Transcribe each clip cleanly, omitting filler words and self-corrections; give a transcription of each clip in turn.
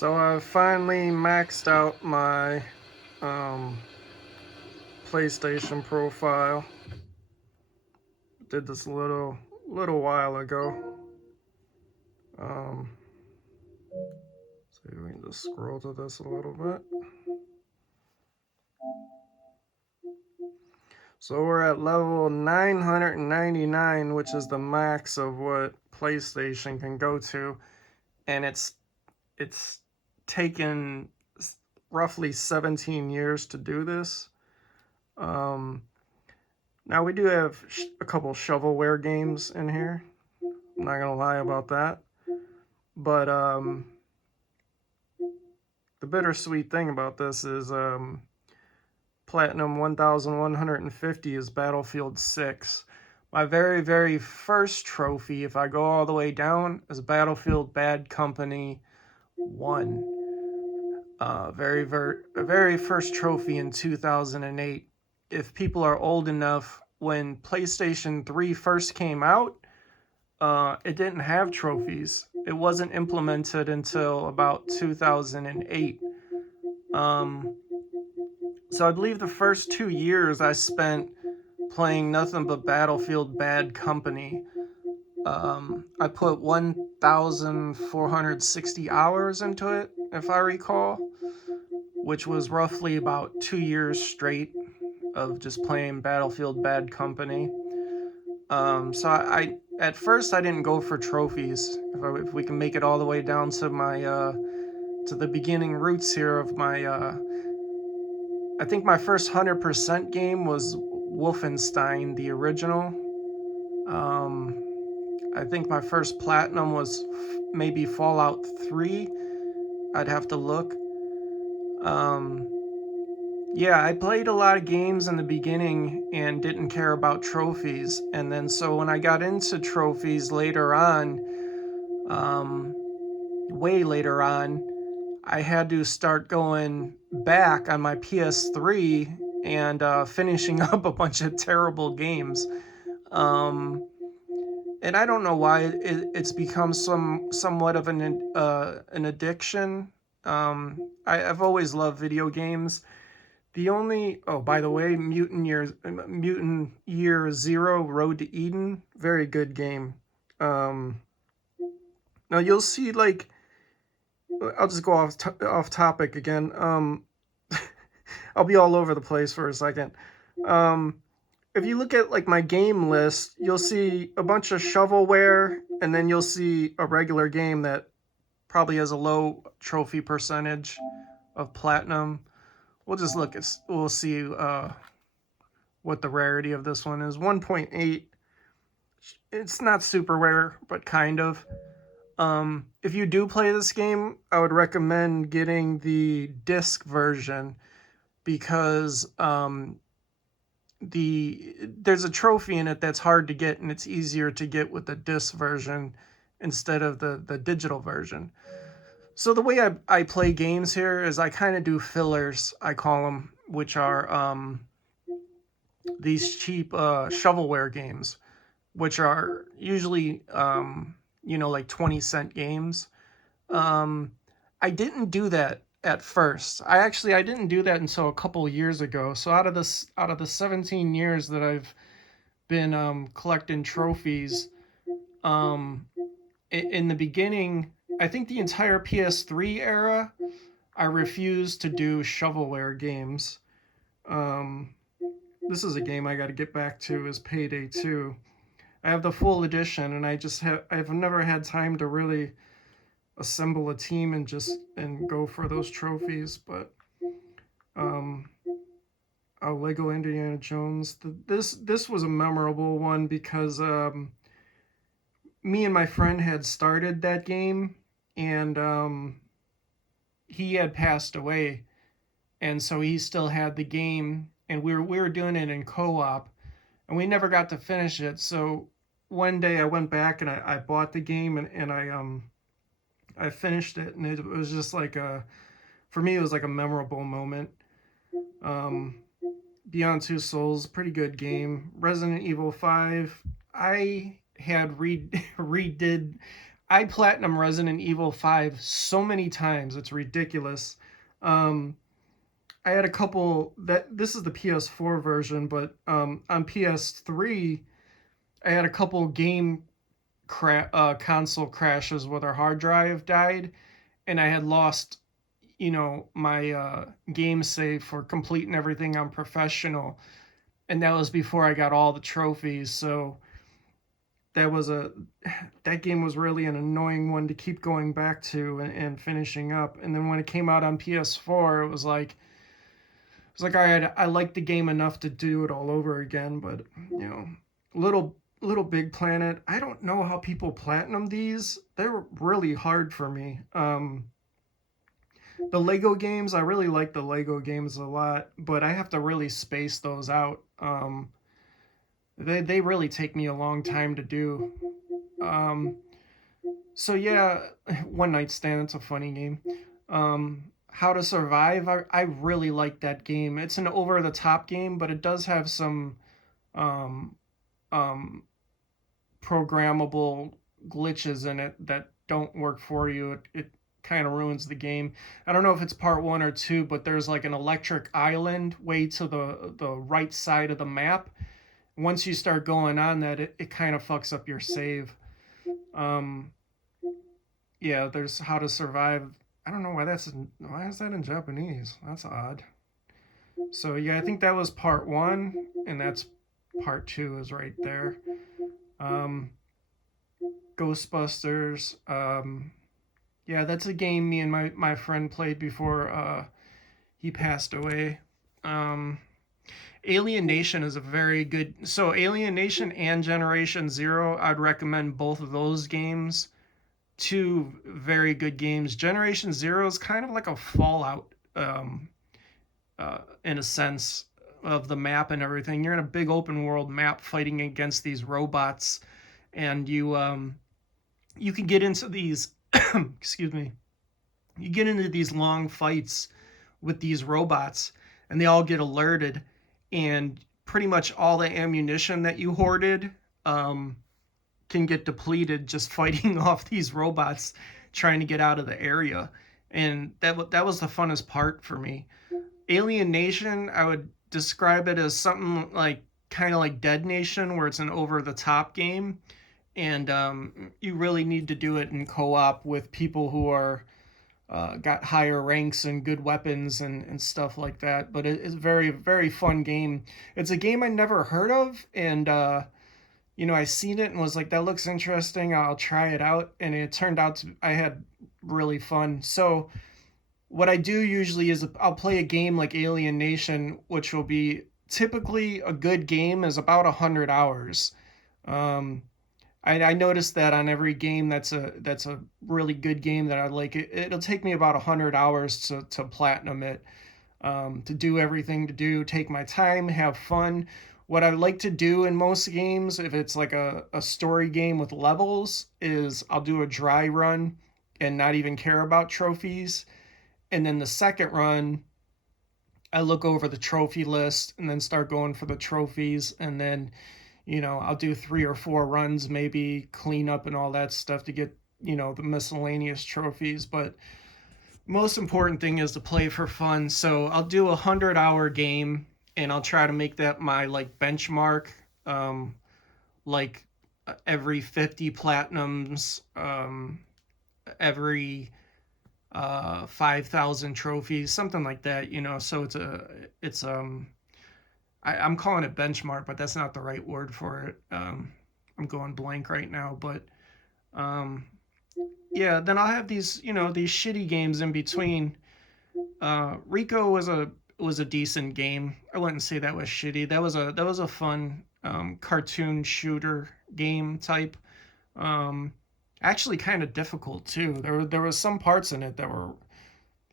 So I finally maxed out my um, PlayStation profile. Did this a little while ago. Um, so we can just scroll to this a little bit. So we're at level 999, which is the max of what PlayStation can go to, and it's taken roughly 17 years to do this. Um, Now we do have a couple shovelware games in here. I'm not gonna lie about that. But the bittersweet thing about this is Platinum 1150 is Battlefield 6. My very first trophy, if I go all the way down, is Battlefield Bad Company 1. Very first trophy in 2008. If people are old enough, when PlayStation 3 first came out, it didn't have trophies. It wasn't implemented until about 2008. Um, so I believe the first 2 years I spent playing nothing but Battlefield Bad Company. I put 1,460 hours into it, if I recall, which was roughly about 2 years straight of just playing Battlefield Bad Company. So I at first I didn't go for trophies. If we can make it all the way down to my to the beginning roots here of my I think my first 100% game was Wolfenstein, the original. Um, I think my first platinum was maybe Fallout 3. I'd have to look. Um, yeah, I played a lot of games in the beginning and didn't care about trophies. And then so when I got into trophies later on, um, way later on, I had to start going back on my PS3 and finishing up a bunch of terrible games. Um, and I don't know why it's become somewhat of an addiction. I've always loved video games. The only by the way, Mutant Year Zero Road to Eden, very good game. Um, Now you'll see like I'll just go off topic again. I'll be all over the place for a second. Um, if you look at like my game list, you'll see a bunch of shovelware, and then you'll see a regular game that probably has a low trophy percentage of platinum. We'll just look at we'll see what the rarity of this one is. 1.8. It's not super rare, but kind of. If you do play this game, I would recommend getting the disc version because there's a trophy in it that's hard to get, and it's easier to get with the disc version instead of the digital version. So the way I play games here is I kind of do fillers, I call them, which are these cheap shovelware games, which are usually like 20-cent games. Um, I didn't do that at first. I didn't do that until a couple years ago. So out of the 17 years that I've been collecting trophies, um, in the beginning, I think the entire PS3 era, I refused to do shovelware games. Um, this is a game I got to get back to is Payday 2. I have the full edition, and I've never had time to really assemble a team and go for those trophies. But um, Lego Indiana Jones. This was a memorable one because me and my friend had started that game, and he had passed away, and so he still had the game, and we were doing it in co-op, and we never got to finish it. So one day I went back and I bought the game, and I finished it, and it was just like for me it was like a memorable moment. Um, Beyond Two Souls, pretty good game. Resident Evil 5, I had redid. I platinum Resident Evil 5 so many times. It's ridiculous. Um, I had a couple that this is the PS4 version, but on PS3 I had a couple console crashes where their hard drive died, and I had lost, my game save for completing everything on professional, and that was before I got all the trophies. So that was a that game was really an annoying one to keep going back to and finishing up. And then when it came out on PS4, it was like I liked the game enough to do it all over again. But little Big Planet. I don't know how people platinum these. They're really hard for me. The Lego games, I really like the Lego games a lot, but I have to really space those out. They really take me a long time to do. Um, so yeah, One Night Stand. It's a funny game. How to Survive. I really like that game. It's an over the top game, but it does have some um, um, programmable glitches in it that don't work for you. It kind of ruins the game. I don't know if it's part one or two, but there's like an electric island way to the right side of the map. Once you start going on that, it kind of fucks up your save. Um, yeah, there's How to Survive. I don't know why is that in Japanese? That's odd. So yeah, I think that was part one, and that's part two is right there. Um, Ghostbusters. Yeah, that's a game me and my friend played before he passed away. Um, Alien Nation is a very good. So Alien Nation and Generation Zero, I'd recommend both of those games. Two very good games. Generation Zero is kind of like a Fallout, in a sense of the map and everything. You're in a big open world map fighting against these robots, and you can get into these. Excuse me. You get into these long fights with these robots, and they all get alerted, and pretty much all the ammunition that you hoarded um, can get depleted just fighting off these robots trying to get out of the area. And that was the funnest part for me. Alien Nation, I would describe it as something like kind of like Dead Nation, where it's an over the top game, and you really need to do it in co-op with people who are got higher ranks and good weapons and stuff like that. But it's a very, very fun game. It's a game I never heard of, and I seen it and was like, that looks interesting. I'll try it out, and it turned out I had really fun. So what I do usually is I'll play a game like Alien Nation, which will be typically a good game is about 100 hours. Um, I noticed that on every game that's a really good game that I like. It'll take me about 100 hours to platinum it, to do everything to do, take my time, have fun. What I like to do in most games, if it's like a story game with levels, is I'll do a dry run and not even care about trophies. And then the second run, I look over the trophy list and then start going for the trophies. And then, I'll do 3 or 4 runs, maybe clean up and all that stuff to get, the miscellaneous trophies. But most important thing is to play for fun. So I'll do 100-hour game, and I'll try to make that my like benchmark. Like every 50 platinums, every 5,000 trophies, something like that. So I'm calling it benchmark, but that's not the right word for it. I'm going blank right now, but um, yeah. Then I'll have these shitty games in between. Rico was a decent game. I wouldn't say that was shitty. That was a fun cartoon shooter game type. Um, Actually, kind of difficult too. There was some parts in it that were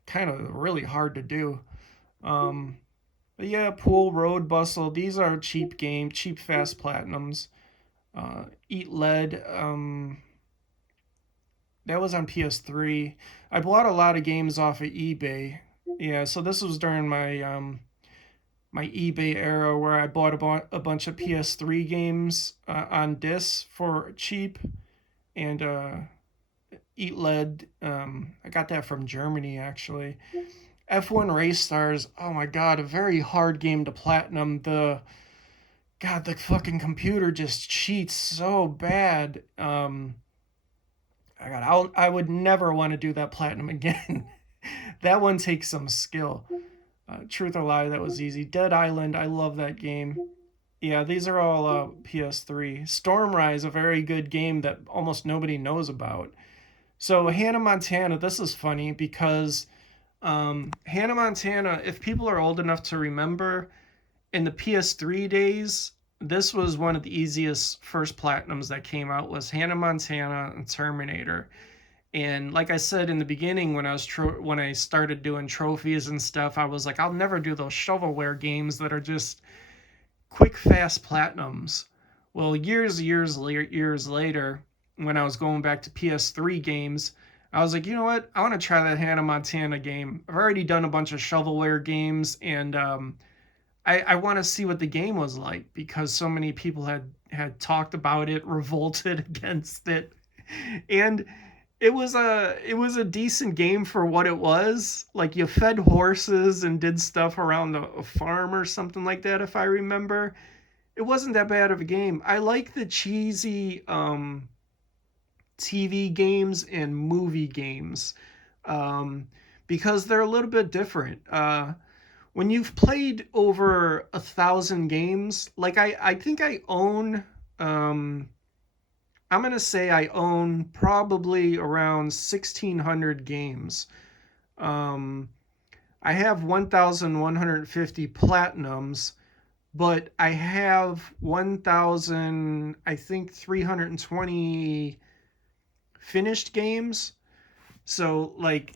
kind of really hard to do. Um, but yeah, Pool, Road, Bustle. These are cheap fast platinums. Eat Lead. That was on PS3. I bought a lot of games off of eBay. Yeah, so this was during my eBay era where I bought a bunch of PS3 games on disc for cheap, and Eat Lead. I got that from Germany actually. F1 Race Stars. Oh my god, a very hard game to platinum. The fucking computer just cheats so bad. I would never want to do that platinum again. That one takes some skill. Truth or Lie, that was easy. Dead Island, I love that game. Yeah, these are all PS3. Stormrise, a very good game that almost nobody knows about. So Hannah Montana, this is funny because Hannah Montana, if people are old enough to remember, in the PS3 days, this was one of the easiest first platinums that came out was Hannah Montana and Terminator. And like I said in the beginning, when I started doing trophies and stuff, I was like, I'll never do those shovelware games that are just quick, fast platinums. Well, years later, when I was going back to PS3 games, I was like, you know what? I want to try that Hannah Montana game. I've already done a bunch of shovelware games, and I want to see what the game was like because so many people had talked about it, revolted against it, and it was a decent game for what it was. Like you fed horses and did stuff around a farm or something like that, if I remember. It wasn't that bad of a game. I like the cheesy TV games and movie games um, because they're a little bit different. When you've played over 1,000 games, like I think I own, I'm gonna say I own probably around 1,600 games. Um, I have 1,150 platinums, but I have 1,000, I think 320 finished games. So like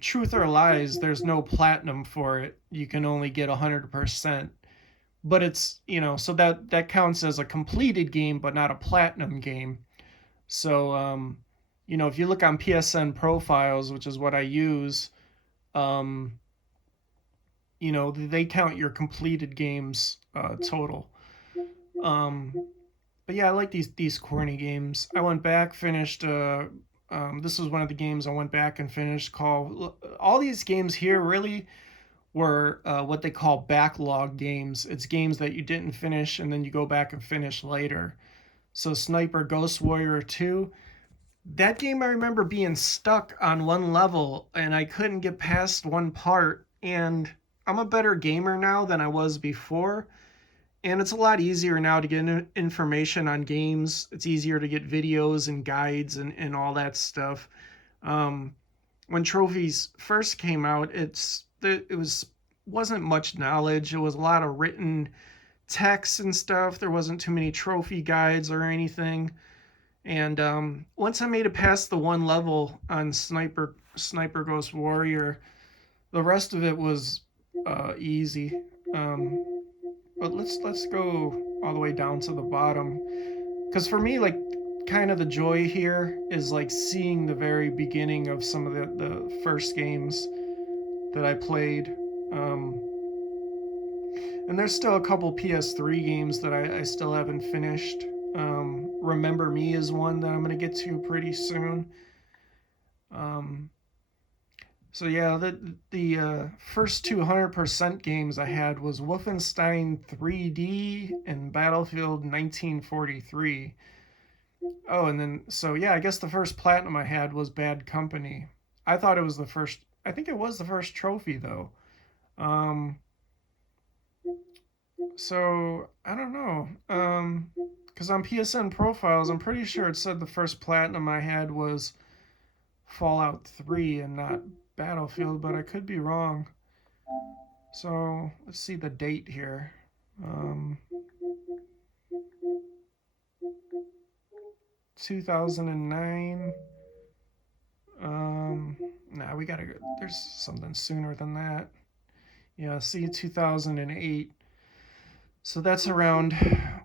Truth or Lies, there's no platinum for it. You can only get 100%. But it's, so that counts as a completed game, but not a platinum game. So, if you look on PSN profiles, which is what I use, um, they count your completed games total. Um, but yeah, I like these corny games. I went back, finished. This was one of the games I went back and finished. Called all these games here really were what they call backlog games. It's games that you didn't finish and then you go back and finish later. So Sniper Ghost Warrior 2, that game I remember being stuck on one level and I couldn't get past one part, and I'm a better gamer now than I was before. And it's a lot easier now to get information on games. It's easier to get videos and guides and all that stuff. Um, when trophies first came out, wasn't much knowledge. It was a lot of written text and stuff. There wasn't too many trophy guides or anything. And once I made it past the one level on Sniper Ghost Warrior, the rest of it was easy. But let's go all the way down to the bottom, because for me, like, kind of the joy here is like seeing the very beginning of some of the first games that I played. Um, and there's still a couple PS3 games that I still haven't finished. Remember Me is one that I'm going to get to pretty soon. Um, so yeah, the first 200% games I had was Wolfenstein 3D and Battlefield 1943. Oh, and then so yeah, I guess the first platinum I had was Bad Company. I thought it was the first. I think it was the first trophy though. Um, so I don't know. Because on PSN profiles, I'm pretty sure it said the first platinum I had was Fallout 3 and not Battlefield, but I could be wrong. So let's see the date here. Um, 2009. Nah, we gotta go. There's something sooner than that. Yeah, see, 2008. So that's around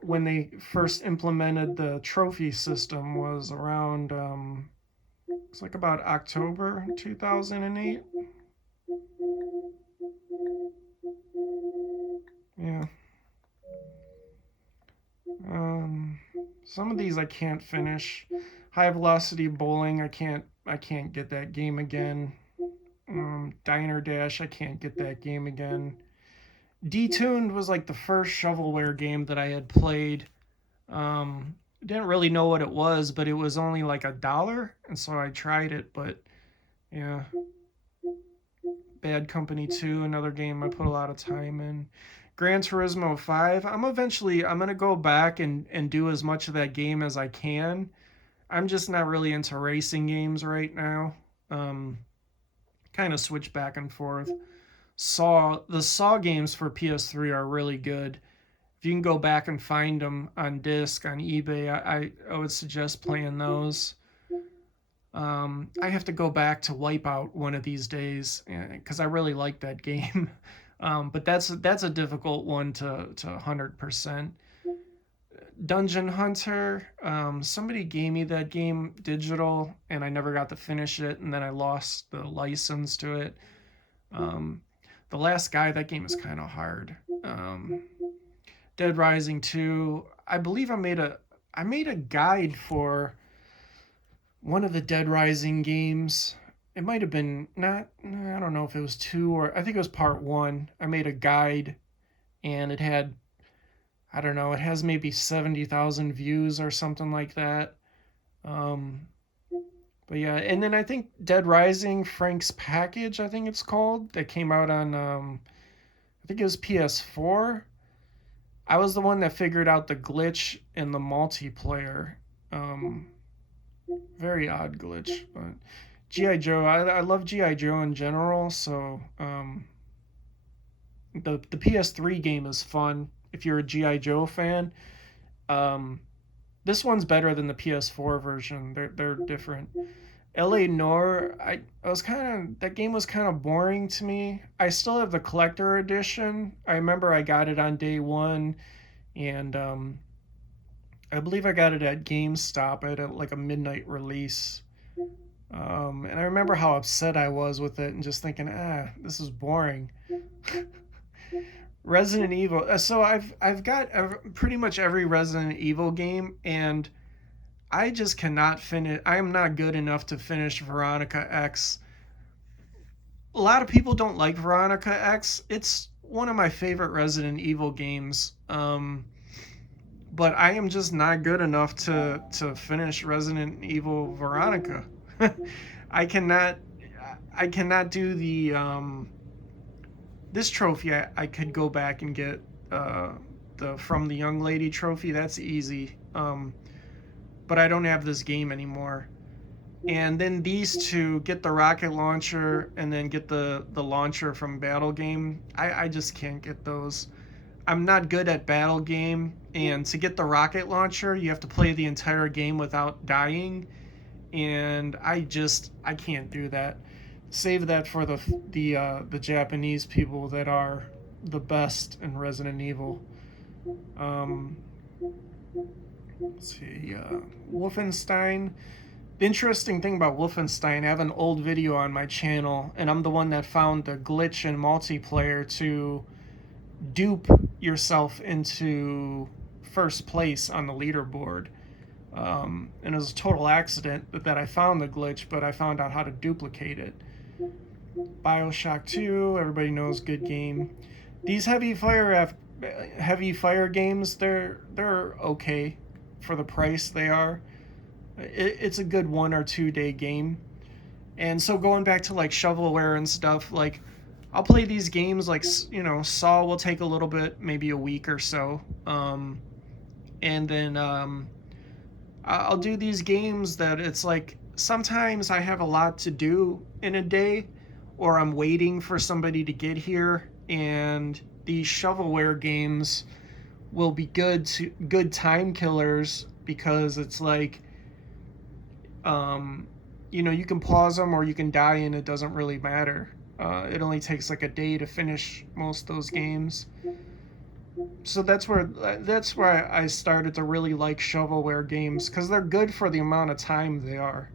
when they first implemented the trophy system, was around, it's like about October 2008. Yeah. Um, some of these I can't finish. High Velocity Bowling, I can't get that game again. Diner Dash, I can't get that game again. Detuned was like the first shovelware game that I had played. Didn't really know what it was, but it was only like $1, and so I tried it. But yeah, Bad Company 2, another game I put a lot of time in. Gran Turismo 5, I'm gonna go back and do as much of that game as I can. I'm just not really into racing games right now. Um, kind of switch back and forth. The Saw games for PS3 are really good. If you can go back and find them on disc on eBay, I would suggest playing those. I have to go back to Wipeout one of these days because I really like that game. But that's a difficult one to 100%. Dungeon Hunter. Somebody gave me that game digital, and I never got to finish it, and then I lost the license to it. Um, the Last Guy, that game is kind of hard. Dead Rising 2. I believe I made a guide for one of the Dead Rising games. It might have been not. I don't know if it was 2 or I think it was part 1. I made a guide, and it had, I don't know. It has maybe 70,000 views or something like that. Um, but yeah, and then I think Dead Rising Frank's Package, I think it's called, that came out on I think it was PS4. I was the one that figured out the glitch in the multiplayer. Um, Very odd glitch, but GI Joe. I love GI Joe in general, so the PS3 game is fun if you're a GI Joe fan. Um, this one's better than the PS4 version. They're different. LA Noir, I was kind of, that game was kind of boring to me. I still have the collector edition. I remember I got it on day one, and I believe I got it at GameStop at like a midnight release. And I remember how upset I was with it and just thinking, this is boring. Resident Evil. So I've got pretty much every Resident Evil game, and I just cannot finish. I am not good enough to finish Veronica X. A lot of people don't like Veronica X. It's one of my favorite Resident Evil games. But I am just not good enough to finish Resident Evil Veronica. I cannot I cannot do the this trophy. I could go back and get the From the Young Lady trophy. That's easy. But I don't have this game anymore. And then these two, get the rocket launcher and then get the launcher from Battle Game. I just can't get those. I'm not good at Battle Game, and to get the rocket launcher, you have to play the entire game without dying, and I can't do that. Save that for the Japanese people that are the best in Resident Evil. Um, let's see, Wolfenstein. The interesting thing about Wolfenstein, I have an old video on my channel, and I'm the one that found the glitch in multiplayer to dupe yourself into first place on the leaderboard. And it was a total accident that I found the glitch, but I found out how to duplicate it. Bioshock 2, everybody knows, good game. These heavy fire games, they're okay for the price they are. It's a good 1 or 2 day game. And so going back to like shovelware and stuff, like I'll play these games like, Saw will take a little bit, maybe a week or so. And then I'll do these games that it's like sometimes I have a lot to do in a day, or I'm waiting for somebody to get here, and these shovelware games will be good time killers because it's like, you can pause them or you can die and it doesn't really matter. It only takes like a day to finish most of those games. So that's why I started to really like shovelware games, because they're good for the amount of time they are.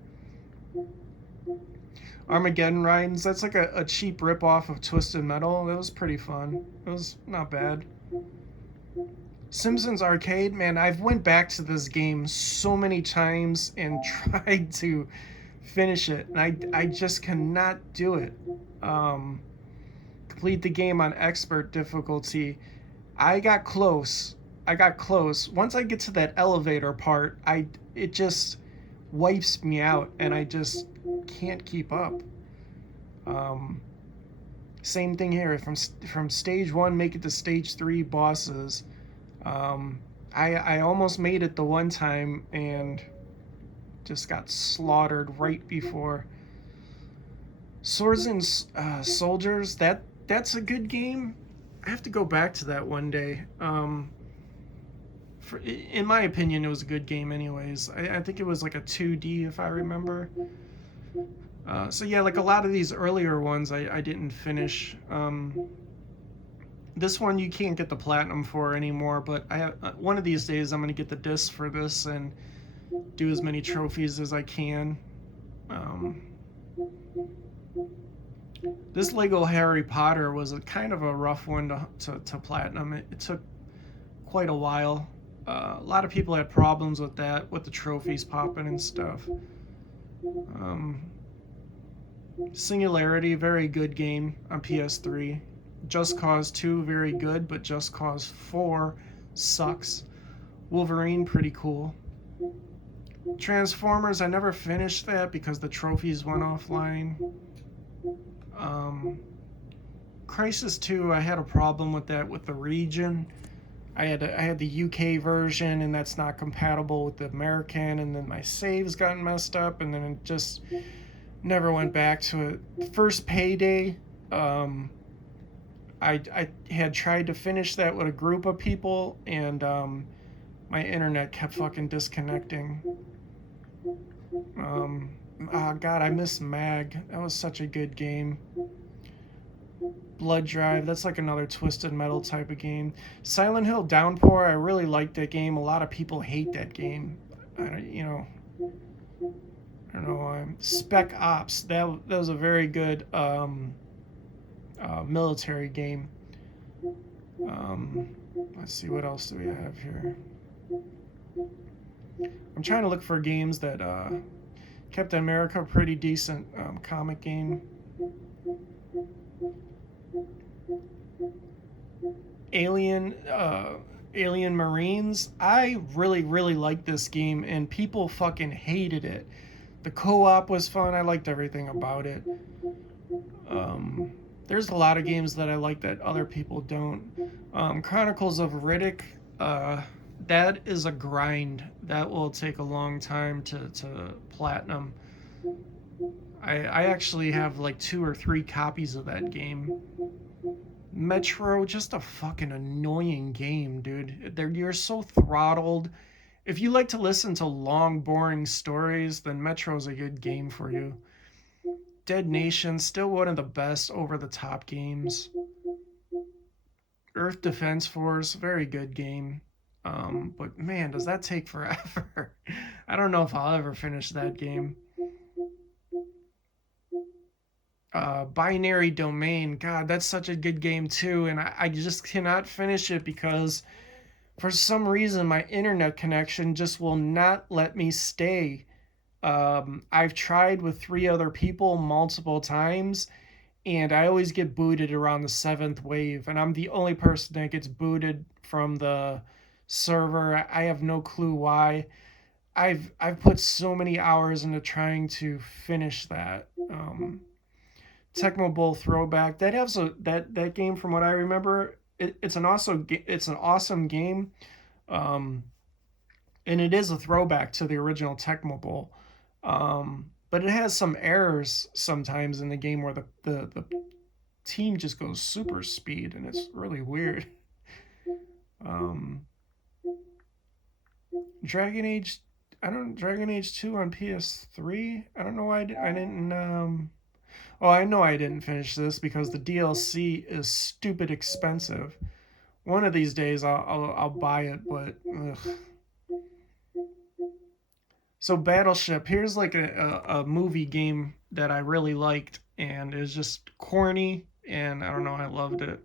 Armageddon Rhymes, that's like a cheap ripoff of Twisted Metal. It was pretty fun. It was not bad. Simpsons Arcade, man, I've went back to this game so many times and tried to finish it, and I just cannot do it. Um, Complete the game on expert difficulty. I got close. I got close. Once I get to that elevator part, it just wipes me out, and I just can't keep up. Um, Same thing here. From stage one, make it to stage three bosses. Um, I almost made it the one time and just got slaughtered right before. Swords and Soldiers. That's a good game. I have to go back to that one day. In my opinion, it was a good game. Anyways, I think it was like a 2D if I remember. So yeah, like a lot of these earlier ones, I didn't finish. This one you can't get the platinum for anymore, but I have, one of these days I'm gonna get the disc for this and do as many trophies as I can. Um, this Lego Harry Potter was a kind of a rough one to platinum. It took quite a while. A lot of people had problems with that, with the trophies popping and stuff. Um, Singularity, very good game on PS3. Just Cause 2, very good, but Just Cause 4 sucks. Wolverine, pretty cool. Transformers, I never finished that because the trophies went offline. Um, Crisis 2, I had a problem with that with the region. I had the UK version, and that's not compatible with the American, and then my saves got messed up, and then it just never went back to it. First Payday, I had tried to finish that with a group of people, and my internet kept fucking disconnecting. Oh God, I miss Mag. That was such a good game. Blood Drive, that's like another Twisted Metal type of game. Silent Hill Downpour, I really like that game. A lot of people hate that game. I don't know. Spec Ops, that was a very good military game. Let's see, what else do we have here? I'm trying to look for games that Captain America, pretty decent comic game. Alien, Alien Marines. I really liked this game, and people fucking hated it. The co-op was fun. I liked everything about it. There's a lot of games that I like that other people don't. Chronicles of Riddick. That is a grind. That will take a long time to platinum. I actually have like 2 or 3 copies of that game. Metro, just a fucking annoying game, dude. You're so throttled. If you like to listen to long, boring stories, then Metro's a good game for you. Dead Nation, still one of the best over-the-top games. Earth Defense Force, very good game. But man, does that take forever. I don't know if I'll ever finish that game. Binary Domain, God, that's such a good game too, and I just cannot finish it because for some reason my internet connection just will not let me stay. I've tried with 3 other people multiple times, and I always get booted around the 7th wave, and I'm the only person that gets booted from the server. I have no clue why. I've put so many hours into trying to finish that. Tecmo Bowl Throwback. That has that game from what I remember. It's an awesome game, um, and it is a throwback to the original Tecmo Bowl. But it has some errors sometimes in the game where the team just goes super speed, and it's really weird. Um, Dragon Age, Dragon Age 2 on PS3. I don't know why I didn't. Oh, I know I didn't finish this because the DLC is stupid expensive. One of these days I'll buy it, but ugh. So Battleship, here's like a movie game that I really liked, and it was just corny, and I don't know, I loved it.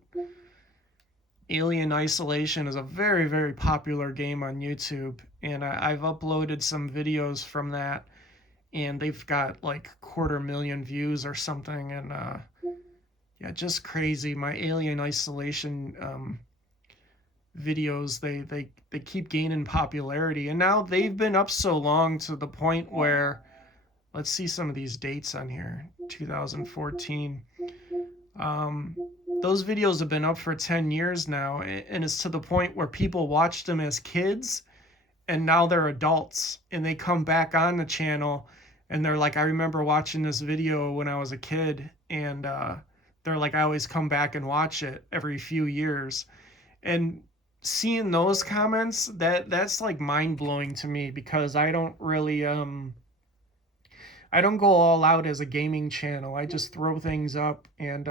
Alien Isolation is a very, very popular game on YouTube, and I've uploaded some videos from that, and they've got like 250,000 views or something, and yeah, just crazy. My Alien Isolation videos, they keep gaining popularity, and now they've been up so long to the point where, let's see some of these dates on here. 2014. Um, those videos have been up for 10 years now, and it's to the point where people watched them as kids, and now they're adults, and they come back on the channel, and they're like, I remember watching this video when I was a kid, and they're like, I always come back and watch it every few years. And seeing those comments, that's like mind blowing to me, because I don't go all out as a gaming channel. I just throw things up, and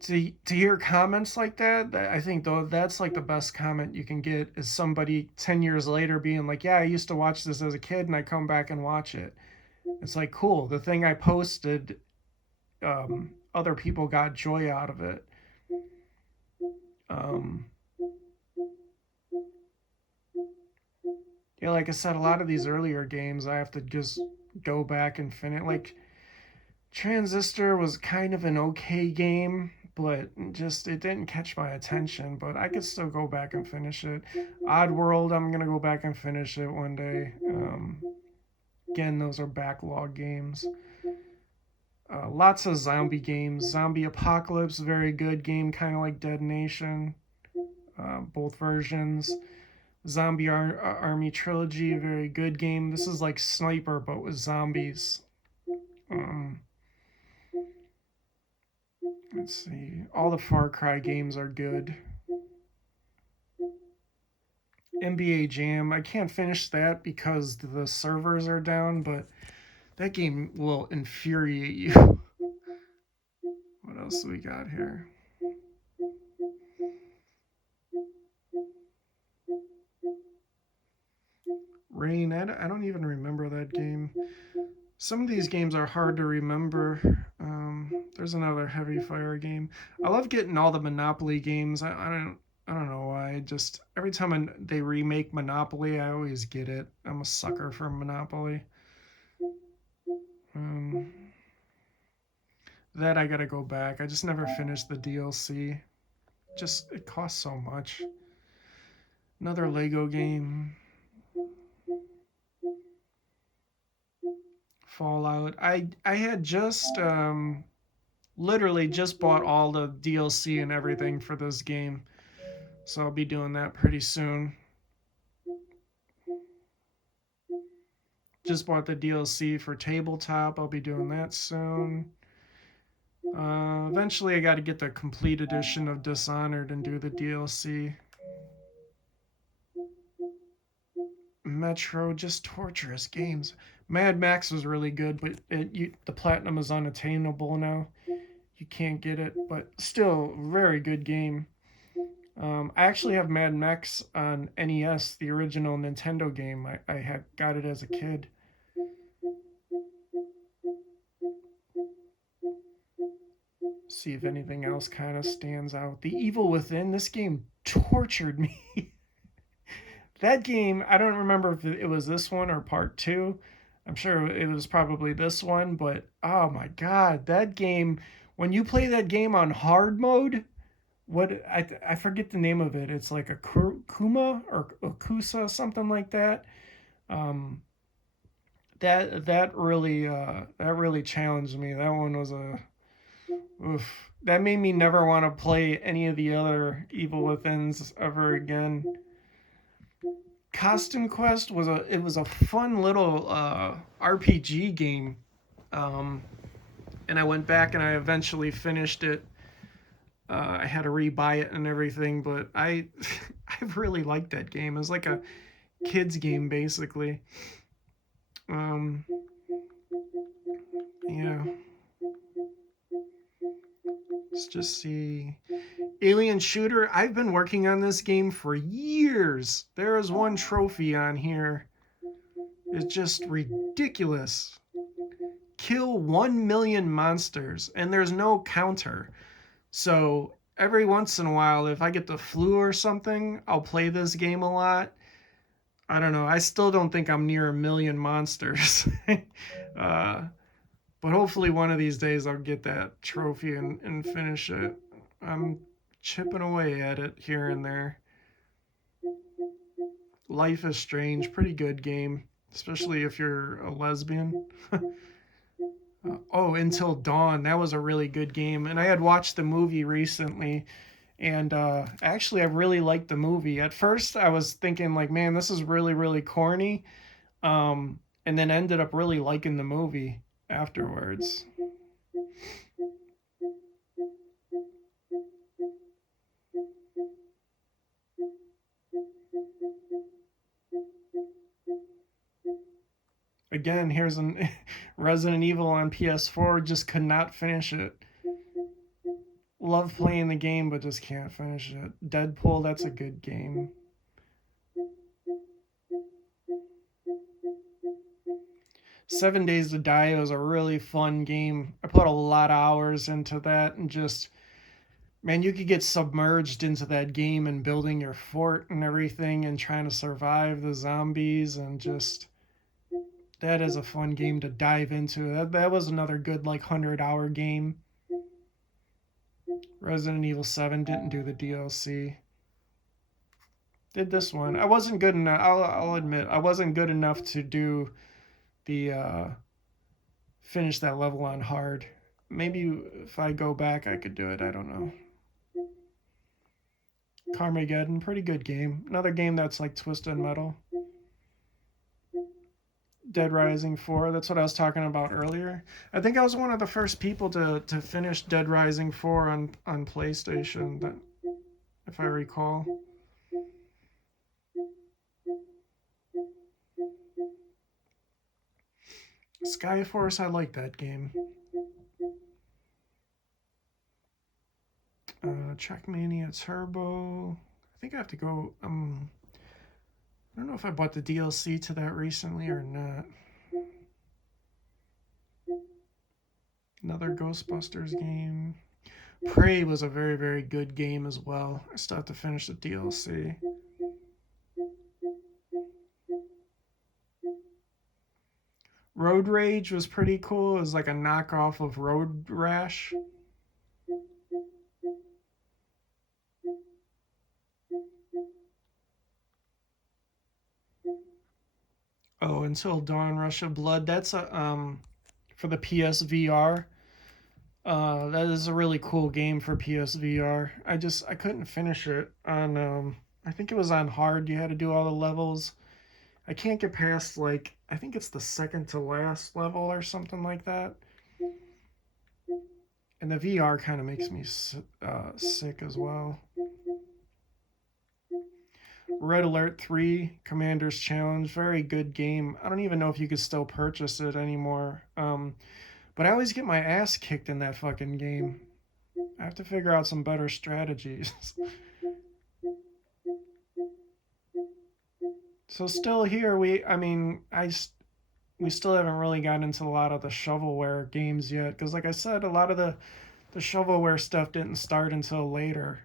to hear comments like that, I think though that's like the best comment you can get, is somebody 10 years later being like, yeah, I used to watch this as a kid and I come back and watch it. It's like, cool, the thing I posted, other people got joy out of it. um yeah, like I said, a lot of these earlier games I have to just go back and finish. Like Transistor was kind of an okay game, but just it didn't catch my attention. But I could still go back and finish it. Oddworld, I'm gonna go back and finish it one day. Again, those are backlog games. Lots of zombie games. Zombie Apocalypse, very good game, kind of like Dead Nation. Both versions. Army Trilogy, a very good game. This is like Sniper, but with zombies. Um, let's see. All the Far Cry games are good. NBA Jam, I can't finish that because the servers are down, but that game will infuriate you. What else do we got here? Rain, I don't even remember that game. Some of these games are hard to remember. There's another Heavy Fire game. I love getting all the Monopoly games. I don't know why. Just every time they remake Monopoly, I always get it. I'm a sucker for Monopoly. Um, that I gotta go back. I just never finished the DLC. Just it costs so much. Another Lego game. Fallout. I had just literally just bought all the DLC and everything for this game, so I'll be doing that pretty soon. Just bought the DLC for Tabletop. I'll be doing that soon. Eventually, I got to get the complete edition of Dishonored and do the DLC. Metro, just torturous games. Mad Max was really good, but the platinum is unattainable now. You can't get it, but still, very good game. I actually have Mad Max on NES, the original Nintendo game. I had got it as a kid. See if anything else kind of stands out. The Evil Within, this game tortured me. That game, I don't remember if it was this one or part two. I'm sure it was probably this one, but oh my god, that game, when you play that game on hard mode, I forget the name of it. It's like a Kuma or Akusa, something like that. Um, that really challenged me. That one was a oof. That made me never want to play any of the other Evil Withins ever again. Costume Quest was a fun little RPG game, um, and I went back and I eventually finished it. I had to rebuy it and everything, but I really liked that game. It was like a kids game basically. Um, yeah. Let's just see. Alien Shooter. I've been working on this game for years. There is one trophy on here. It's just ridiculous. Kill 1 million monsters, and there's no counter. So every once in a while, if I get the flu or something, I'll play this game a lot. I don't know. I still don't think I'm near a million monsters. uh, but hopefully one of these days I'll get that trophy and finish it. I'm chipping away at it here and there. Life is Strange, pretty good game, especially if you're a lesbian. Oh, Until Dawn, that was a really good game. And I had watched the movie recently, and actually, I really liked the movie. At first, I was thinking, like, man, this is really, really corny. And then ended up really liking the movie afterwards. Again, here's an Resident Evil on PS4. Just could not finish it. Love playing the game, but just can't finish it. Deadpool, that's a good game. Seven Days to Die was a really fun game. I put a lot of hours into that and just, man, you could get submerged into that game and building your fort and everything and trying to survive the zombies and just, that is a fun game to dive into. That was another good, like, 100-hour game. Resident Evil 7 didn't do the DLC. Did this one. I wasn't good enough. I'll admit, I wasn't good enough to do the finish that level on hard. Maybe if I go back, I could do it. I don't know. Carmageddon, pretty good game. Another game that's like Twisted Metal. Dead Rising 4, that's what I was talking about earlier. I think I was one of the first people to finish Dead Rising 4 on PlayStation, that, if I recall. Skyforce, I like that game. Trackmania Turbo. I think I have to go. I don't know if I bought the DLC to that recently or not. Another Ghostbusters game. Prey was a very, very good game as well. I still have to finish the DLC. Road Rage was pretty cool. It was like a knockoff of Road Rash. Oh, Until Dawn, Rush of Blood. That's a for the PSVR. That is a really cool game for PSVR. I couldn't finish it on I think it was on hard. You had to do all the levels. I can't get past, like, I think it's the second to last level or something like that. And the VR kind of makes me sick as well. Red Alert 3, Commander's Challenge, very good game. I don't even know if you could still purchase it anymore. But I always get my ass kicked in that fucking game. I have to figure out some better strategies. So still here, we still haven't really gotten into a lot of the shovelware games yet. Because like I said, a lot of the shovelware stuff didn't start until later.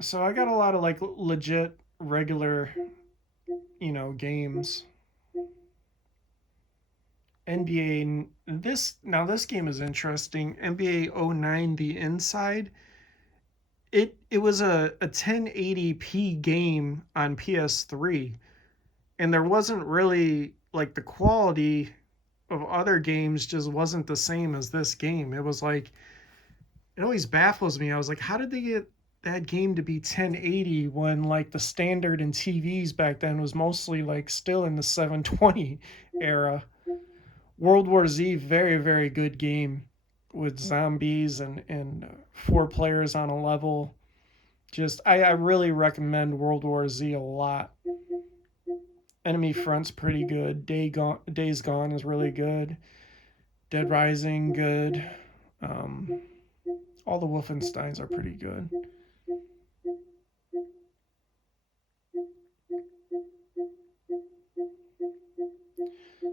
So I got a lot of like legit regular, games. NBA this game is interesting. NBA '09 The Inside. It was a 1080p game on PS3, and there wasn't really, like, the quality of other games just wasn't the same as this game. It was like, it always baffles me. I was like, how did they get that game to be 1080 when, like, the standard in TVs back then was mostly like still in the 720 era? World War Z, very, very good game with zombies and 4 players on a level. I really recommend World War Z a lot. Enemy Front's pretty good. Days Gone is really good. Dead Rising, good. All the Wolfensteins are pretty good.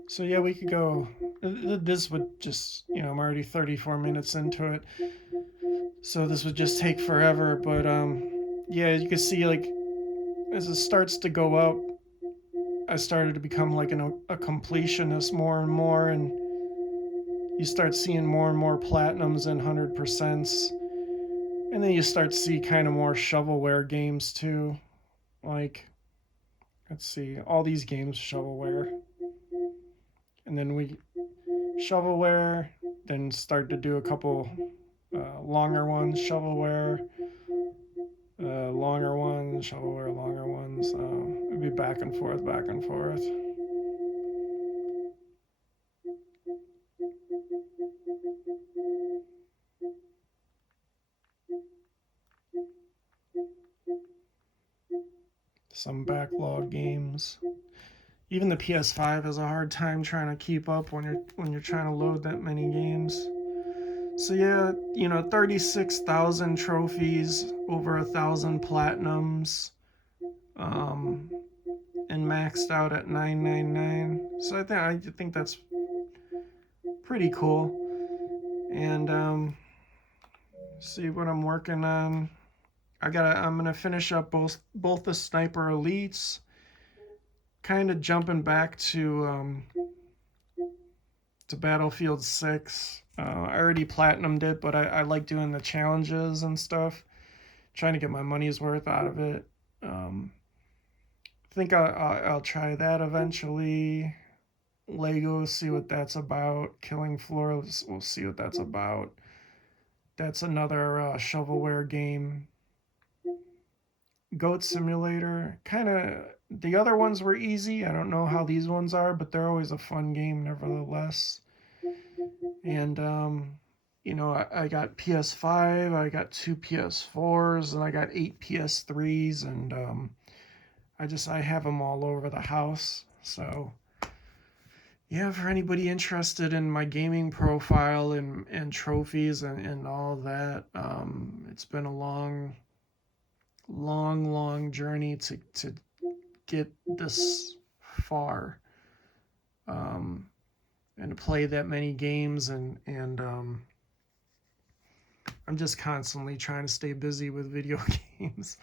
So yeah, we could go. This would just, I'm already 34 minutes into it. So this would just take forever, but yeah, you can see like as it starts to go up, I started to become like a completionist more and more, and you start seeing more and more platinums and 100%s, and then you start to see kind of more shovelware games too. Like, let's see, all these games shovelware, and then we shovelware, then start to do a couple longer ones, shovelware, longer ones, shovelware, longer ones. It'd be back and forth, back and forth. Some backlog games. Even the ps5 has a hard time trying to keep up when you're trying to load that many games. So yeah, 36,000 trophies, over 1,000 platinums, um, and maxed out at 999. So I think that's pretty cool. And see what I'm working on. I'm gonna finish up both the sniper elites. Kind of jumping back to Battlefield 6. I already platinumed it, but I like doing the challenges and stuff. Trying to get my money's worth out of it. I think I'll try that eventually. Lego, see what that's about. Killing Floors, we'll see what that's about. That's another shovelware game. Goat Simulator, kind of. The other ones were easy. I don't know how these ones are, but they're always a fun game nevertheless. And I got ps5, I got 2 ps4s, and I got 8 ps3s, and I have them all over the house. So yeah, for anybody interested in my gaming profile and trophies and all that, it's been a long journey to get this far, um, and to play that many games, and I'm just constantly trying to stay busy with video games.